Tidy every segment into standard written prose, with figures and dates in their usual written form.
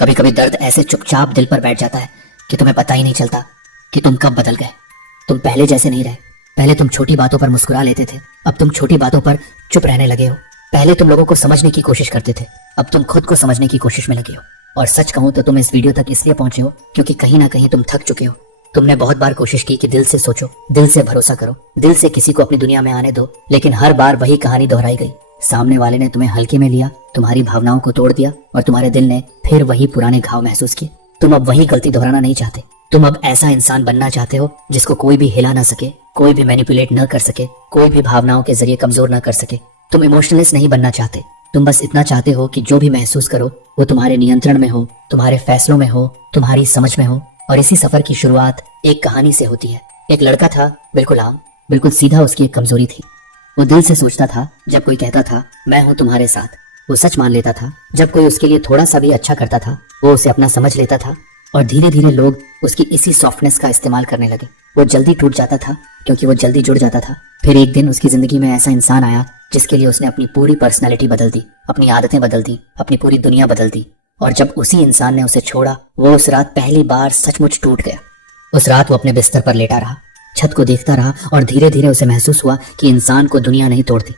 कभी कभी दर्द ऐसे चुपचाप दिल पर बैठ जाता है कि तुम्हें पता ही नहीं चलता कि तुम कब बदल गए। तुम पहले जैसे नहीं रहे। पहले तुम छोटी बातों पर मुस्कुरा लेते थे, अब तुम छोटी बातों पर चुप रहने लगे हो। पहले तुम लोगों को समझने की कोशिश करते थे, अब तुम खुद को समझने की कोशिश में लगे हो। और सच कहूं तो तुम इस वीडियो तक इसलिए पहुंचे हो क्योंकि कहीं ना कहीं तुम थक चुके हो। तुमने बहुत बार कोशिश की कि दिल से सोचो, दिल से भरोसा करो, दिल से किसी को अपनी दुनिया में आने दो, लेकिन हर बार वही कहानी दोहराई गई। सामने वाले ने तुम्हें हल्के में लिया, तुम्हारी भावनाओं को तोड़ दिया और तुम्हारे दिल ने फिर वही पुराने घाव महसूस किए। तुम अब वही गलती दोहराना नहीं चाहते। तुम अब ऐसा इंसान बनना चाहते हो जिसको कोई भी हिला ना सके, कोई भी मैनिपुलेट न कर सके, कोई भी भावनाओं के जरिए कमजोर न कर सके। तुम इमोशनलेस नहीं बनना चाहते। तुम बस इतना चाहते हो कि जो भी महसूस करो वो तुम्हारे नियंत्रण में हो, तुम्हारे फैसलों में हो, तुम्हारी समझ में हो। और इसी सफर की शुरुआत एक कहानी से होती है। एक लड़का था, बिल्कुल आम, बिल्कुल सीधा। उसकी एक कमजोरी थी, वो दिल से सोचता था। जब कोई कहता था मैं हूं तुम्हारे साथ, वो सच मान लेता था। जब कोई उसके लिए थोड़ा सा भी अच्छा करता था, वो उसे अपना समझ लेता था। और धीरे धीरे लोग उसकी इसी सॉफ्टनेस का इस्तेमाल करने लगे। वो जल्दी टूट जाता था क्योंकि वो जल्दी जुड़ जाता था। फिर एक दिन उसकी जिंदगी में ऐसा इंसान आया जिसके लिए उसने अपनी पूरी पर्सनैलिटी बदल दी, अपनी आदतें बदल दी, अपनी पूरी दुनिया बदल दी। और जब उसी इंसान ने उसे छोड़ा, वो उस रात पहली बार सचमुच टूट गया। उस रात वो अपने बिस्तर पर लेटा रहा, छत को देखता रहा और धीरे धीरे उसे महसूस हुआ कि इंसान को दुनिया नहीं तोड़ती,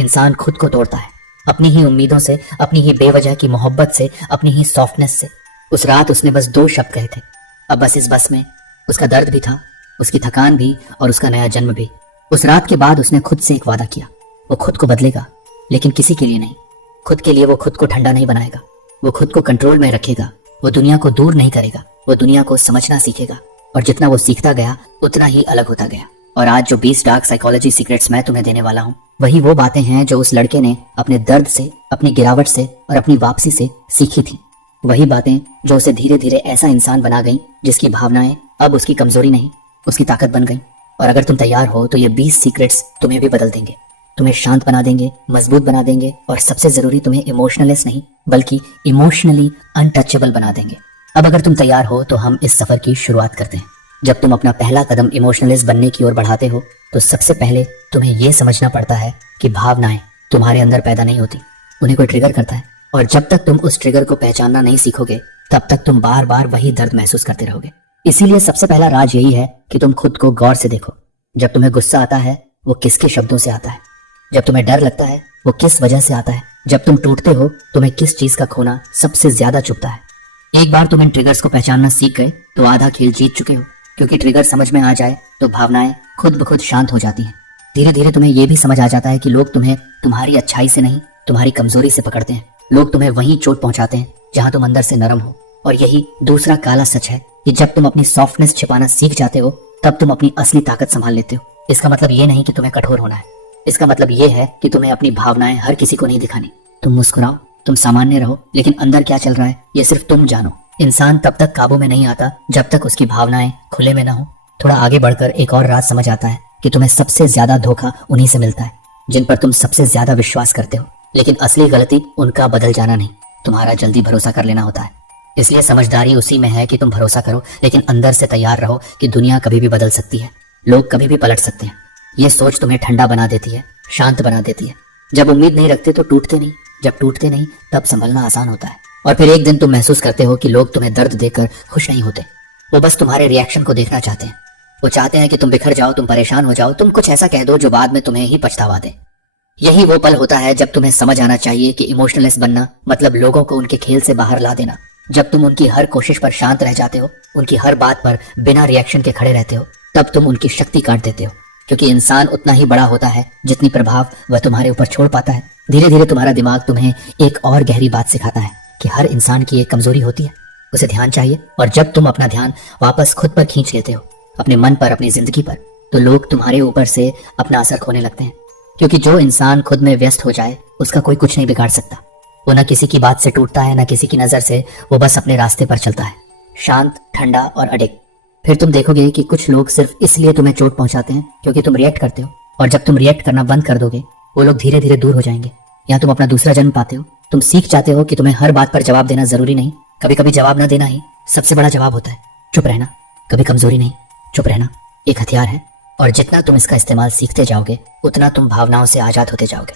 इंसान खुद को तोड़ता है, अपनी ही उम्मीदों से, अपनी ही बेवजह की मोहब्बत से, अपनी ही सॉफ्टनेस से। उस रात उसने बस 2 शब्द कहे थे। अब बस इस बस में उसका दर्द भी था, उसकी थकान भी और उसका नया जन्म भी। उस रात के बाद उसने खुद से एक वादा किया, वो खुद को बदलेगा, लेकिन किसी के लिए नहीं। खुद के लिए वो खुद को ठंडा नहीं बनाएगा, वो खुद को कंट्रोल में रखेगा। वो दुनिया को दूर नहीं करेगा, वो दुनिया को समझना सीखेगा। और जितना वो सीखता गया उतना ही अलग होता गया। और आज जो 20 डार्क साइकोलॉजी सीक्रेट्स मैं तुम्हें देने वाला हूँ, वही वो बातें हैं जो उस लड़के ने अपने दर्द से, अपनी गिरावट से और अपनी वापसी से सीखी थी। वही बातें जो उसे धीरे धीरे ऐसा इंसान बना गई जिसकी भावनाएं अब उसकी कमजोरी नहीं, उसकी ताकत बन गई। और अगर तुम तैयार हो तो ये 20 सीक्रेट्स तुम्हें भी बदल देंगे, तुम्हें शांत बना देंगे, मजबूत बना देंगे और सबसे जरूरी तुम्हें इमोशनलेस नहीं बल्कि इमोशनली अनटचेबल बना देंगे। अब अगर तुम तैयार हो तो हम इस सफर की शुरुआत करते हैं। जब तुम अपना पहला कदम इमोशनलेस बनने की ओर बढ़ाते हो तो सबसे पहले तुम्हें यह समझना पड़ता है कि भावनाएं तुम्हारे अंदर पैदा नहीं होती, उन्हें कोई ट्रिगर करता है। और जब तक तुम उस ट्रिगर को पहचानना नहीं सीखोगे तब तक तुम बार बार वही दर्द महसूस करते रहोगे। इसीलिए सबसे पहला राज यही है कि तुम खुद को गौर से देखो। जब तुम्हें गुस्सा आता है वो किसके शब्दों से आता है, जब तुम्हें डर लगता है वो किस वजह से आता है, जब तुम टूटते हो तुम्हें किस चीज का खोना सबसे ज्यादा चुभता है। एक बार तुम इन ट्रिगर्स को पहचानना सीख गए तो आधा खेल जीत चुके हो, क्योंकि ट्रिगर समझ में आ जाए तो भावनाएं खुद ब खुद शांत हो जाती हैं। धीरे धीरे तुम्हें यह भी समझ आ जाता है कि लोग तुम्हें तुम्हारी अच्छाई से नहीं, तुम्हारी कमजोरी से पकड़ते हैं। लोग तुम्हें वहीं चोट पहुंचाते हैं जहां तुम अंदर से नरम हो। और यही दूसरा काला सच है कि जब तुम अपनी सॉफ्टनेस छिपाना सीख जाते हो तब तुम अपनी असली ताकत संभाल लेते हो। इसका मतलब ये नहीं कि तुम्हें कठोर होना है, इसका मतलब ये है कि तुम्हें अपनी भावनाएं हर किसी को नहीं दिखानी। तुम मुस्कुराओ, तुम सामान्य रहो, लेकिन अंदर क्या चल रहा है ये सिर्फ तुम जानो। इंसान तब तक काबू में नहीं आता जब तक उसकी भावनाएं खुले में ना हो। थोड़ा आगे बढ़कर एक और राज समझ आता है कि तुम्हें सबसे ज्यादा धोखा उन्हीं से मिलता है जिन पर तुम सबसे ज्यादा विश्वास करते हो। लेकिन असली गलती उनका बदल जाना नहीं, तुम्हारा जल्दी भरोसा कर लेना होता है। इसलिए समझदारी उसी में है कि तुम भरोसा करो, लेकिन अंदर से तैयार रहो कि दुनिया कभी भी बदल सकती है, लोग कभी भी पलट सकते हैं। ये सोच तुम्हें ठंडा बना देती है, शांत बना देती है। जब उम्मीद नहीं रखते तो टूटते नहीं, जब टूटते नहीं तब संभलना आसान होता है। और फिर एक दिन तुम महसूस करते हो कि लोग तुम्हें दर्द देकर खुश नहीं होते, वो बस तुम्हारे रिएक्शन को देखना चाहते हैं। वो चाहते हैं कि तुम बिखर जाओ, तुम परेशान हो जाओ, तुम कुछ ऐसा कह दो जो बाद में तुम्हें ही पछतावा दे। यही वो पल होता है जब तुम्हें समझ आना चाहिए कि इमोशनलेस बनना मतलब लोगों को उनके खेल से बाहर ला देना। जब तुम उनकी हर कोशिश पर शांत रह जाते हो, उनकी हर बात पर बिना रिएक्शन के खड़े रहते हो, तब तुम उनकी शक्ति काट देते हो। क्योंकि इंसान उतना ही बड़ा होता है जितनी प्रभाव वह तुम्हारे ऊपर छोड़ पाता है। धीरे धीरे तुम्हारा दिमाग तुम्हें एक और गहरी बात सिखाता है कि हर इंसान की एक कमजोरी होती है, उसे ध्यान चाहिए। और जब तुम अपना ध्यान वापस खुद पर खींच लेते हो, अपने मन पर, अपनी जिंदगी पर, तो लोग तुम्हारे ऊपर से अपना असर खोने लगते हैं। क्योंकि जो इंसान खुद में व्यस्त हो जाए उसका कोई कुछ नहीं बिगाड़ सकता। वो न किसी की बात से टूटता है, न किसी की नजर से, वो बस अपने रास्ते पर चलता है, शांत, ठंडा और अडिग। फिर तुम देखोगे कि कुछ लोग सिर्फ इसलिए तुम्हें चोट पहुंचाते हैं क्योंकि तुम रिएक्ट करते हो। और जब तुम रिएक्ट करना बंद कर दोगे वो लोग धीरे धीरे दूर हो जाएंगे, या तुम अपना दूसरा जन्म पाते हो। तुम सीख जाते हो कि तुम्हें हर बात पर जवाब देना जरूरी नहीं, कभी कभी जवाब न देना ही सबसे बड़ा जवाब होता है। चुप रहना कभी कमजोरी नहीं, चुप रहना एक हथियार है। और जितना तुम इसका इस्तेमाल सीखते जाओगे उतना तुम भावनाओं से आजाद होते जाओगे।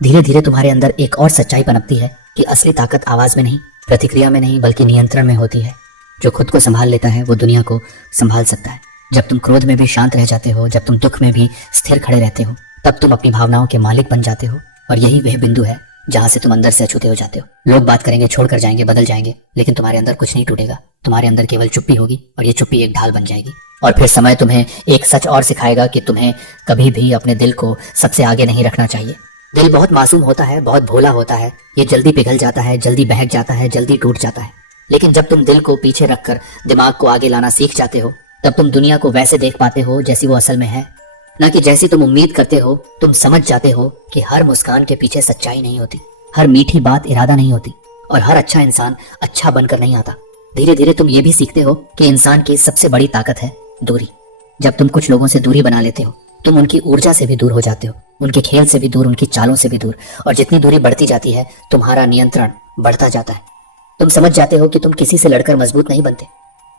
धीरे धीरे तुम्हारे अंदर एक और सच्चाई पनपती है कि असली ताकत आवाज में नहीं प्रतिक्रिया में नहीं बल्कि नियंत्रण में होती है। जो खुद को संभाल लेता है वो दुनिया को संभाल सकता है। जब तुम क्रोध में भी शांत रह जाते हो, जब तुम दुख में भी स्थिर खड़े रहते हो, तब तुम अपनी भावनाओं के मालिक बन जाते हो। और यही वह बिंदु है जहां से तुम अंदर से अछूते हो जाते हो। लोग बात करेंगे, छोड़कर जाएंगे, बदल जाएंगे, लेकिन तुम्हारे अंदर कुछ नहीं टूटेगा। तुम्हारे अंदर केवल चुप्पी होगी और ये चुप्पी एक ढाल बन जाएगी। और फिर समय तुम्हें एक सच और सिखाएगा कि तुम्हें कभी भी अपने दिल को सबसे आगे नहीं रखना चाहिए। दिल बहुत मासूम होता है, बहुत भोला होता है। ये जल्दी पिघल जाता है, जल्दी बहक जाता है, जल्दी टूट जाता है। लेकिन जब तुम दिल को पीछे रखकर दिमाग को आगे लाना सीख जाते हो, तब तुम दुनिया को वैसे देख पाते हो जैसी वो असल में है, ना कि जैसी तुम उम्मीद करते हो। तुम समझ जाते हो कि हर मुस्कान के पीछे सच्चाई नहीं होती, हर मीठी बात इरादा नहीं होती, और हर अच्छा इंसान अच्छा बनकर नहीं आता। धीरे धीरे तुम ये भी सीखते हो कि इंसान की सबसे बड़ी ताकत है दूरी। जब तुम कुछ लोगों से दूरी बना लेते हो, तुम उनकी ऊर्जा से भी दूर हो जाते हो, उनके खेल से भी दूर, उनकी चालों से भी दूर। और जितनी दूरी बढ़ती जाती है, तुम्हारा नियंत्रण बढ़ता जाता है। तुम समझ जाते हो कि तुम किसी से लड़कर मजबूत नहीं बनते,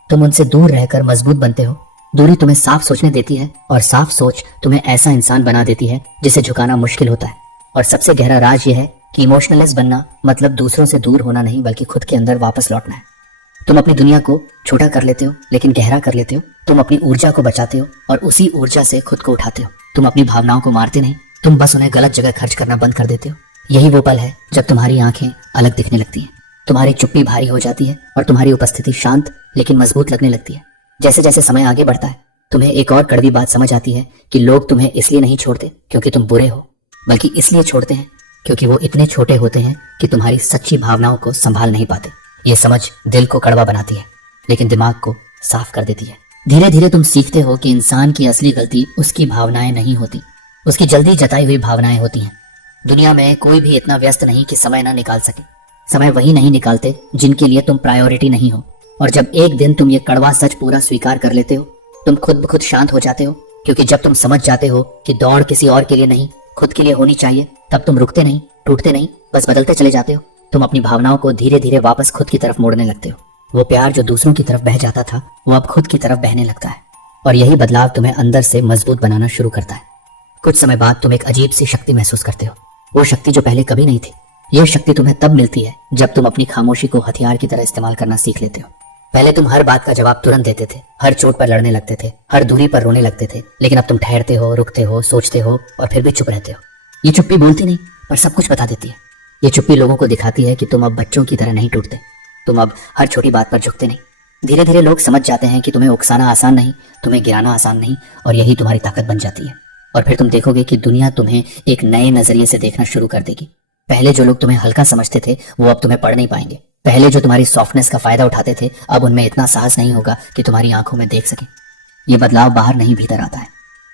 तुम उनसे दूर रहकर मजबूत बनते हो। दूरी तुम्हें साफ सोचने देती है, और साफ सोच तुम्हें ऐसा इंसान बना देती है जिसे झुकाना मुश्किल होता है। और सबसे गहरा राज यह है कि इमोशनलेस बनना मतलब दूसरों से दूर होना नहीं, बल्कि खुद के अंदर वापस लौटना है। तुम अपनी दुनिया को छोटा कर लेते हो, लेकिन गहरा कर लेते हो। तुम अपनी ऊर्जा को बचाते हो और उसी ऊर्जा से खुद को उठाते हो। तुम अपनी भावनाओं को मारते नहीं, तुम बस उन्हें गलत जगह खर्च करना बंद कर देते हो। यही वो पल है जब तुम्हारी आंखें अलग दिखने लगती हैं, तुम्हारी चुप्पी भारी हो जाती है और तुम्हारी उपस्थिति शांत लेकिन मजबूत लगने लगती है। जैसे जैसे समय आगे बढ़ता है, तुम्हें एक और कड़वी बात समझ आती है कि लोग तुम्हें इसलिए नहीं छोड़ते क्योंकि तुम बुरे हो, बल्कि इसलिए छोड़ते हैं क्योंकि वो इतने छोटे होते हैं कि तुम्हारी सच्ची भावनाओं को संभाल नहीं पाते। ये समझ दिल को कड़वा बनाती है, लेकिन दिमाग को साफ कर देती है। धीरे धीरे तुम सीखते हो कि इंसान की असली गलती उसकी भावनाएं नहीं होती, उसकी जल्दी जताई हुई भावनाएं होती हैं। दुनिया में कोई भी इतना व्यस्त नहीं कि समय ना निकाल सके। समय वही नहीं निकालते जिनके लिए तुम प्रायोरिटी नहीं हो। और जब एक दिन तुम ये कड़वा सच पूरा स्वीकार कर लेते हो, तुम खुद ब खुद शांत हो जाते हो। क्योंकि जब तुम समझ जाते हो कि दौड़ किसी और के लिए नहीं, खुद के लिए होनी चाहिए, तब तुम रुकते नहीं, टूटते नहीं, बस बदलते चले जाते हो। तुम अपनी भावनाओं को धीरे धीरे वापस खुद की तरफ मोड़ने लगते हो। वो प्यार जो दूसरों की तरफ बह जाता था, वो अब खुद की तरफ बहने लगता है। और यही बदलाव तुम्हें अंदर से मजबूत बनाना शुरू करता है। कुछ समय बाद तुम एक अजीब सी शक्ति महसूस करते हो, वो शक्ति जो पहले कभी नहीं थी। यह शक्ति तुम्हें तब मिलती है जब तुम अपनी खामोशी को हथियार की तरह इस्तेमाल करना सीख लेते हो। पहले तुम हर बात का जवाब तुरंत देते थे, हर चोट पर लड़ने लगते थे, हर दूरी पर रोने लगते थे। लेकिन अब तुम ठहरते हो, रुकते हो, सोचते हो और फिर भी चुप रहते हो। ये चुप्पी बोलती नहीं पर सब कुछ बता देती है। ये चुप्पी लोगों को दिखाती है कि तुम अब बच्चों की तरह नहीं टूटते, तुम अब हर छोटी बात पर झुकते नहीं। धीरे धीरे लोग समझ जाते हैं कि तुम्हें उकसाना आसान नहीं, तुम्हें गिराना आसान नहीं, और यही तुम्हारी ताकत बन जाती है। और फिर तुम देखोगे कि दुनिया तुम्हें एक नए नजरिए से देखना शुरू कर देगी। पहले जो लोग तुम्हें हल्का समझते थे, वो अब तुम्हें पढ़ नहीं पाएंगे। पहले जो तुम्हारी सॉफ्टनेस का फायदा उठाते थे, अब उनमें इतना साहस नहीं होगा कि तुम्हारी आंखों में देख सके। ये बदलाव बाहर नहीं भीतर आता है।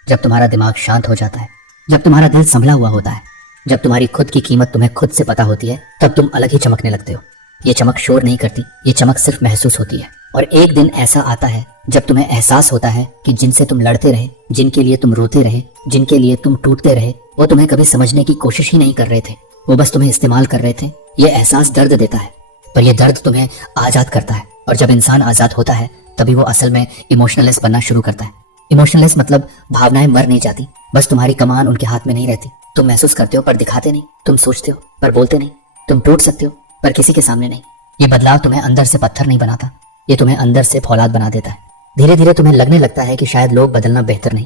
जब तुम्हारा दिमाग शांत हो जाता है, जब तुम्हारा दिल संभला हुआ होता है, जब तुम्हारी खुद की कीमत तुम्हें खुद से पता होती है, तब तुम अलग ही चमकने लगते हो। ये चमक शोर नहीं करती, ये चमक सिर्फ महसूस होती है। और एक दिन ऐसा आता है जब तुम्हें एहसास होता है कि जिनसे तुम लड़ते रहे, जिनके लिए तुम रोते रहे, जिनके लिए तुम टूटते रहे, वो तुम्हें कभी समझने की कोशिश ही नहीं कर रहे थे, वो बस तुम्हें इस्तेमाल कर रहे थे। ये एहसास दर्द देता है, पर यह दर्द तुम्हें आजाद करता है। और जब इंसान आजाद होता है, तभी वो असल में इमोशनलेस बनना शुरू करता है। इमोशनलेस मतलब भावनाएं मर नहीं जाती, बस तुम्हारी कमान उनके हाथ में नहीं रहती। तुम महसूस करते हो पर दिखाते नहीं, तुम सोचते हो पर बोलते नहीं, तुम टूट सकते हो पर किसी के सामने नहीं। ये बदलाव तुम्हें अंदर से पत्थर नहीं बनाता, ये तुम्हें अंदर से फौलाद बना देता है। धीरे धीरे तुम्हें लगने लगता है कि शायद लोग बदलना बेहतर नहीं,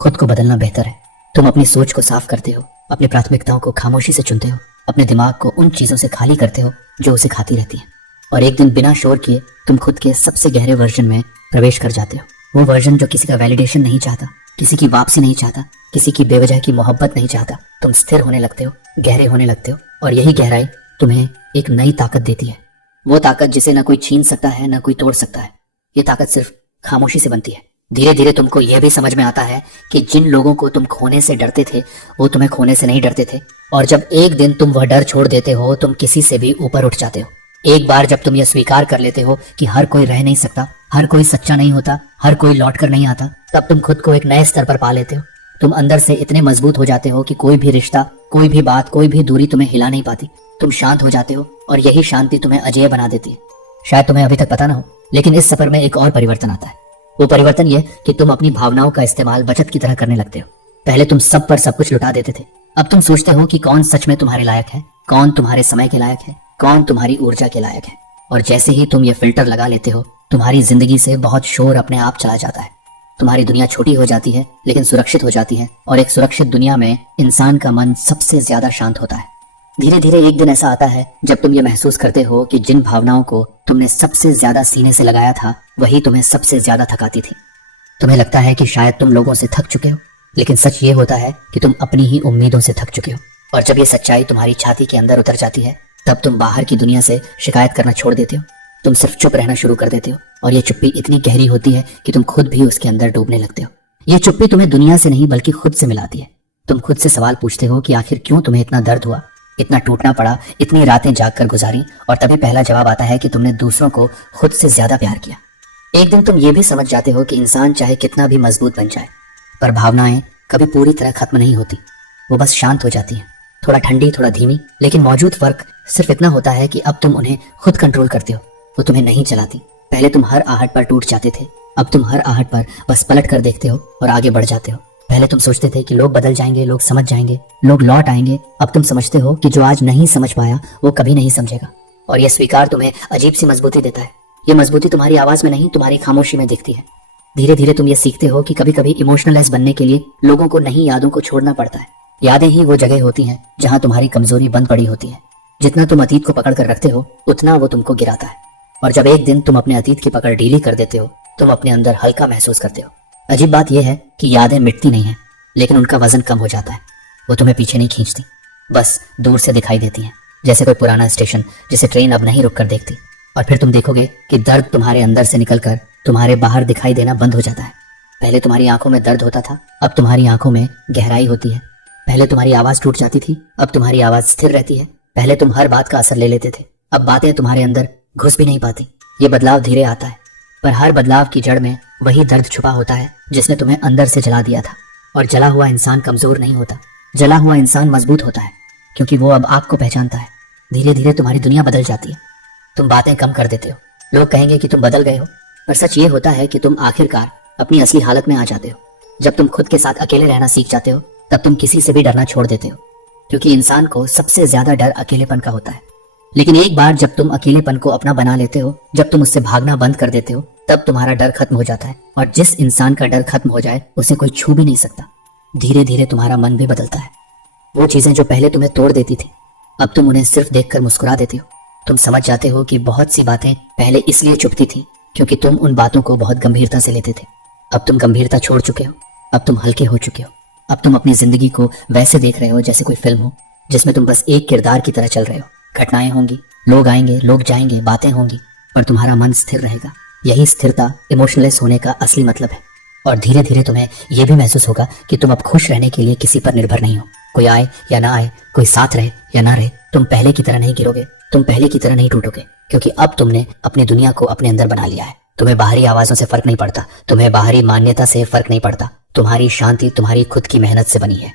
खुद को बदलना बेहतर है। तुम अपनी सोच को साफ करते हो, अपनी प्राथमिकताओं को खामोशी से चुनते हो, अपने दिमाग को उन चीजों से खाली करते हो जो उसे खाती रहती हैं। और एक दिन बिना शोर किए तुम खुद के सबसे गहरे वर्जन में प्रवेश कर जाते हो। वो वर्जन जो किसी का वैलिडेशन नहीं चाहता, किसी की वापसी नहीं चाहता, किसी की बेवजह की मोहब्बत नहीं चाहता। तुम स्थिर होने लगते हो, गहरे होने लगते हो, और यही गहराई तुम्हें एक नई ताकत देती है। वो ताकत जिसे ना कोई छीन सकता है, ना कोई तोड़ सकता है। ये ताकत सिर्फ खामोशी से बनती है। धीरे धीरे तुमको यह भी समझ में आता है कि जिन लोगों को तुम खोने से डरते थे, वो तुम्हें खोने से नहीं डरते थे। और जब एक दिन तुम वह डर छोड़ देते हो, तुम किसी से भी ऊपर उठ जाते हो। एक बार जब तुम यह स्वीकार कर लेते हो कि हर कोई रह नहीं सकता, हर कोई सच्चा नहीं होता, हर कोई लौट कर नहीं आता, तब तुम खुद को एक नए स्तर पर पा लेते हो। तुम अंदर से इतने मजबूत हो जाते हो कि कोई भी रिश्ता, कोई भी बात, कोई भी दूरी तुम्हें हिला नहीं पाती। तुम शांत हो जाते हो और यही शांति तुम्हें अजेय बना देती है। शायद तुम्हें अभी तक पता ना हो, लेकिन इस सफर में एक और परिवर्तन आता है। वो परिवर्तन ये कि तुम अपनी भावनाओं का इस्तेमाल बचत की तरह करने लगते हो। पहले तुम सब पर सब कुछ लुटा देते थे, अब तुम सोचते हो कि कौन सच में तुम्हारे लायक है, कौन तुम्हारे समय के लायक है, कौन तुम्हारी ऊर्जा के लायक है। और जैसे ही तुम ये फिल्टर लगा लेते हो, तुम्हारी जिंदगी से बहुत शोर अपने आप चला जाता है। तुम्हारी दुनिया छोटी हो जाती है लेकिन सुरक्षित हो जाती है, और एक सुरक्षित दुनिया में इंसान का मन सबसे ज्यादा शांत होता है। धीरे धीरे एक दिन ऐसा आता है जब तुम ये महसूस करते हो कि जिन भावनाओं को तुमने सबसे ज्यादा सीने से लगाया था, वही तुम्हें सबसे ज्यादा थकाती थी। तुम्हें लगता है कि शायद तुम लोगों से थक चुके हो, लेकिन सच ये होता है कि तुम अपनी ही उम्मीदों से थक चुके हो। और जब ये सच्चाई तुम्हारी छाती के अंदर उतर जाती है, तब तुम बाहर की दुनिया से शिकायत करना छोड़ देते हो। तुम सिर्फ चुप रहना शुरू कर देते हो, और ये चुप्पी इतनी गहरी होती है कि तुम खुद भी उसके अंदर डूबने लगते हो। ये चुप्पी तुम्हें दुनिया से नहीं बल्कि खुद से मिलाती है। तुम खुद से सवाल पूछते हो कि आखिर क्यों तुम्हें इतना दर्द हुआ, इतना टूटना पड़ा, इतनी रातें जाग कर गुजारी, और तभी पहला जवाब आता है कि तुमने दूसरों को खुद से ज्यादा प्यार किया। एक दिन तुम ये भी समझ जाते हो कि इंसान चाहे कितना भी मजबूत बन जाए, पर भावनाएं कभी पूरी तरह खत्म नहीं होती। वो बस शांत हो जाती हैं, थोड़ा ठंडी, थोड़ा धीमी, लेकिन मौजूद फर्क सिर्फ इतना होता है कि अब तुम उन्हें खुद कंट्रोल करते हो, वो तुम्हें नहीं चलाती। पहले तुम हर आहट पर टूट जाते थे, अब तुम हर आहट पर बस पलट कर देखते हो और आगे बढ़ जाते हो। पहले तुम सोचते थे कि लोग बदल जाएंगे, लोग समझ जाएंगे, लोग लौट आएंगे। अब तुम समझते हो कि जो आज नहीं समझ पाया वो कभी नहीं समझेगा। और यह स्वीकार तुम्हें अजीब सी मजबूती देता है। ये मजबूती तुम्हारी आवाज में नहीं, तुम्हारी खामोशी में दिखती है। धीरे धीरे तुम ये सीखते हो कि कभी कभी इमोशनलेस बनने के लिए लोगों को नहीं, यादों को छोड़ना पड़ता है। यादें ही वो जगह होती हैं जहां तुम्हारी कमजोरी बंद पड़ी होती है। जितना तुम अतीत को पकड़ कर रखते हो, उतना वो तुमको गिराता है। और जब एक दिन तुम अपने अतीत की पकड़ ढीली कर देते हो, तुम अपने अंदर हल्का महसूस करते हो। अजीब बात यह है कि यादें मिटती नहीं है, लेकिन उनका वजन कम हो जाता है। वो तुम्हें पीछे नहीं खींचती, बस दूर से दिखाई देती हैं, जैसे कोई पुराना स्टेशन जिसे ट्रेन अब नहीं रुक कर देखती। और फिर तुम देखोगे कि दर्द तुम्हारे अंदर से निकलकर तुम्हारे बाहर दिखाई देना बंद हो जाता है। पहले तुम्हारी आंखों में दर्द होता था, अब तुम्हारी आंखों में गहराई होती है। पहले तुम्हारी आवाज टूट जाती थी, अब तुम्हारी आवाज स्थिर रहती है। पहले तुम हर बात का असर ले लेते थे, अब बातें तुम्हारे अंदर घुस भी नहीं पाती। ये बदलाव धीरे आता है, पर हर बदलाव की जड़ में वही दर्द छुपा होता है जिसने तुम्हें अंदर से जला दिया था। और जला हुआ इंसान कमजोर नहीं होता, जला हुआ इंसान मजबूत होता है, क्योंकि वो अब आग को पहचानता है। धीरे धीरे तुम्हारी दुनिया बदल जाती है, तुम बातें कम कर देते हो। लोग कहेंगे कि तुम बदल गए हो, पर सच ये होता है कि तुम आखिरकार अपनी असली हालत में आ जाते हो। जब तुम खुद के साथ अकेले रहना सीख जाते हो, तब तुम किसी से भी डरना छोड़ देते हो, क्योंकि इंसान को सबसे ज्यादा डर अकेलेपन का होता है। लेकिन एक बार जब तुम अकेलेपन को अपना बना लेते हो, जब तुम उससे भागना बंद कर देते हो, तब तुम्हारा डर खत्म हो जाता है। और जिस इंसान का डर खत्म हो जाए, उसे कोई छू भी नहीं सकता। धीरे धीरे तुम्हारा मन भी बदलता है। वो चीजें जो पहले तुम्हें तोड़ देती थी, अब तुम उन्हें सिर्फ देखकर मुस्कुरा देते हो। तुम समझ जाते हो कि बहुत सी बातें पहले इसलिए चुपती थी क्योंकि तुम उन बातों को बहुत गंभीरता से लेते थे। अब तुम गंभीरता छोड़ चुके हो, अब तुम हल्के हो चुके हो। अब तुम अपनी जिंदगी को वैसे देख रहे हो जैसे कोई फिल्म हो, जिसमें तुम बस एक किरदार की तरह चल रहे हो। घटनाएं होंगी, लोग आएंगे, लोग जाएंगे, बातें होंगी, पर तुम्हारा मन स्थिर रहेगा। यही स्थिरता इमोशनलेस होने का असली मतलब है। और धीरे धीरे तुम्हें यह भी महसूस होगा कि तुम अब खुश रहने के लिए किसी पर निर्भर नहीं हो। कोई आए या ना आए, कोई साथ रहे या ना रहे, तुम पहले की तरह नहीं गिरोगे, तुम पहले की तरह नहीं टूटोगे, क्योंकि अब तुमने अपनी दुनिया को अपने अंदर बना लिया है। तुम्हें बाहरी आवाजों से फर्क नहीं पड़ता, तुम्हें बाहरी मान्यता से फर्क नहीं पड़ता। तुम्हारी शांति तुम्हारी खुद की मेहनत से बनी है।